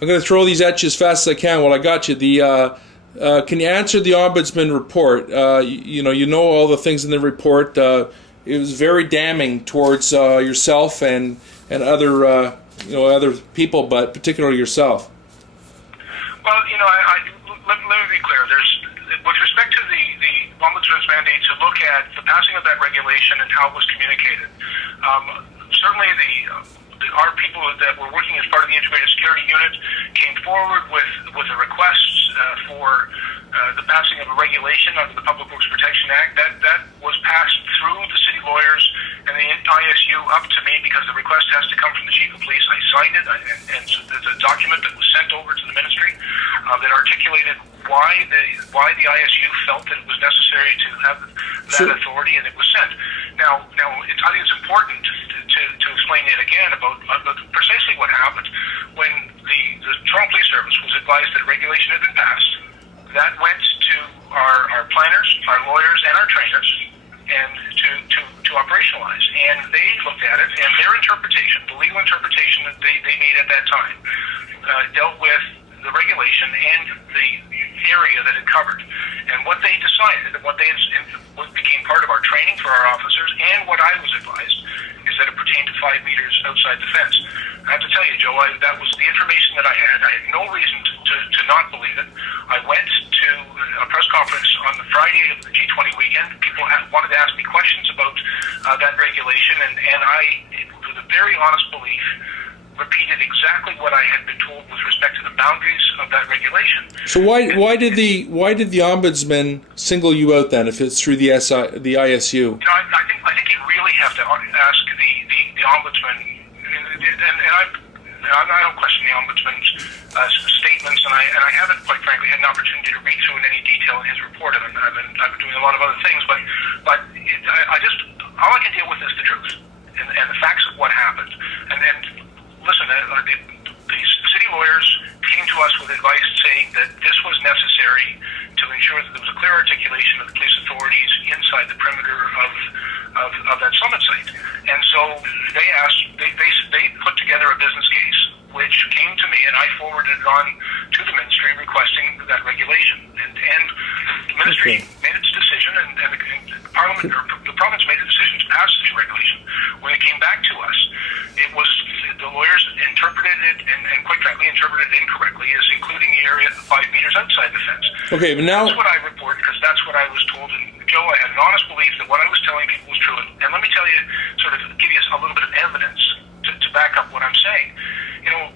I'm going to throw these at you as fast as I can while I got you. Can you answer the Ombudsman report? You know all the things in the report. It was very damning towards yourself and other other people, but particularly yourself. Well, let me be clear. With respect to the Ombudsman's mandate to look at the passing of that regulation and how it was communicated, certainly our people that were working as part of the Integrated Security Unit came forward with a request for the passing of a regulation under the Public Works Protection Act. That was passed through the city lawyers and the ISU up to me because the request has to come from the Chief of Police. I signed it, and so there's a document that was sent over to the Ministry that articulated why the ISU felt that it was necessary to have that authority, and it was sent. Now, I think it's important to explain it again about precisely what happened when the Toronto Police Service was advised that regulation had been passed. That went to our planners, our lawyers, and our trainers, and to operationalize. And they looked at it, and their interpretation, the legal interpretation that they made at that time, dealt with the regulation and the area that it covered. And what they decided, and what became part of our training for our officers, and what I was advised, is that it pertained to 5 meters outside the fence. I have to tell you, Joe, that was the information that I had. I had no reason to not believe it. I went to a press conference on the Friday of the G20 weekend. People wanted to ask me questions about that regulation, and I, with a very honest belief, repeated exactly what I had been told with respect to the boundaries of that regulation. So why did the Ombudsman single you out then, if it's through the ISU? I think you really have to ask the Ombudsman, and I don't question the Ombudsman's statements, and I haven't, quite frankly, had an opportunity to read through in any detail in his report. I've been doing a lot of other things, but all I can deal with is the truth and the facts of what happened. And listen, the city lawyers came to us with advice saying that this was necessary to ensure that there was a clear articulation of the police authorities inside the perimeter of that summit site. And so they put together a business case, which came to me, and I forwarded it on to the Ministry requesting that regulation. And the Ministry made its decision, and the Parliament, or the province made a decision to pass this regulation. When it came back to us, it was the lawyers interpreted it, and quite frankly, interpreted it incorrectly, as including the area 5 meters outside the fence. Okay, but now that's what I report, because that's what I was told. And Joe, I had an honest belief that what I was telling people was true. And let me tell you, sort of give you a little bit of evidence to back up what I'm saying.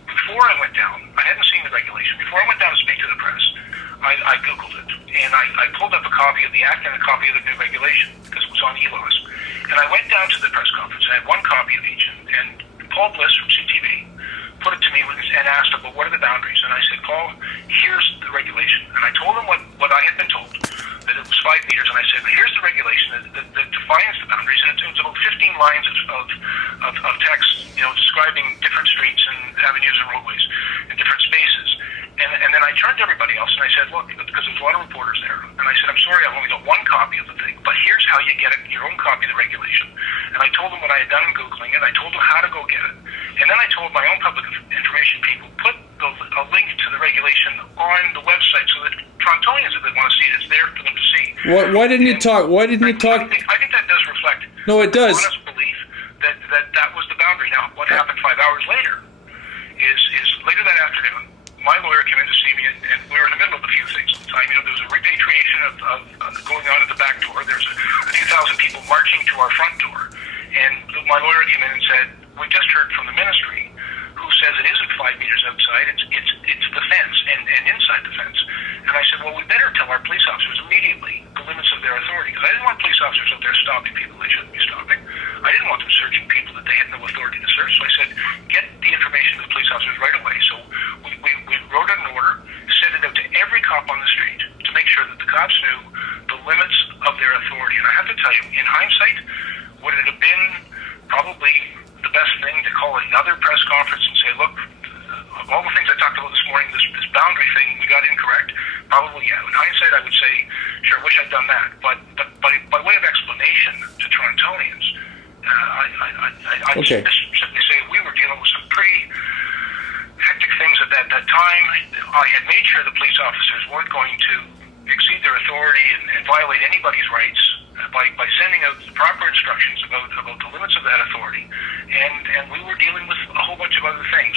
Before I went down, I hadn't seen the regulation. Before I went down to speak to the press, I Googled it, and I pulled up a copy of the Act and a copy of the new regulation, because it was on ELAWS. And I went down to the press conference. I had one copy of each, and Paul Bliss from CTV put it to me and asked him, well, what are the boundaries? And I said, Paul, here's the regulation. And I told him what I had been told, that it was 5 meters. And I said, here's the regulation that defines the boundaries. And it was about 15 lines of text, describing different streets and avenues and roadways in different spaces. And then I turned to everybody else and I said, look, because there's a lot of reporters there, and I said, I'm sorry, I've only got one copy of the thing, but here's how you get your own copy of the regulation. And I told them what I had done in Googling it, I told them how to go get it, and then I told my own public information people, put a link to the regulation on the website so that Torontonians, if they want to see it, it's there for them to see. Why didn't you talk? I think that does reflect No, it does. honest belief that was the boundary. Now, what happened 5 hours later is later that afternoon, my lawyer came in to see me, and we were in the middle of a few things at the time. There was a repatriation of going on at the back door. There's a few thousand people marching to our front door. And my lawyer came in and said, we just heard from the Ministry, who says it isn't 5 meters outside, it's the fence and inside the fence. And I said, well, we better tell our police officers immediately the limits of their authority, because I didn't want police officers out there stopping people they shouldn't be stopping. I didn't want them searching people that they had no authority to search. So I said, get the information to the police officers right away. So we wrote an order, sent it out to every cop on the street to make sure that the cops knew the limits of their authority. And I have to tell you, in hindsight, would it have been probably the best thing to call another press conference and say, look, of all the things I talked about this morning, this boundary thing, we got incorrect? Probably, yeah. In hindsight, I would say, sure, wish I'd done that. But by way of explanation to Torontonians, I Okay. just simply say we were dealing with some pretty hectic things at that time. I had made sure the police officers weren't going to exceed their authority and violate anybody's rights by sending out the proper instructions about the limits of that authority. And we were dealing with a whole bunch of other things.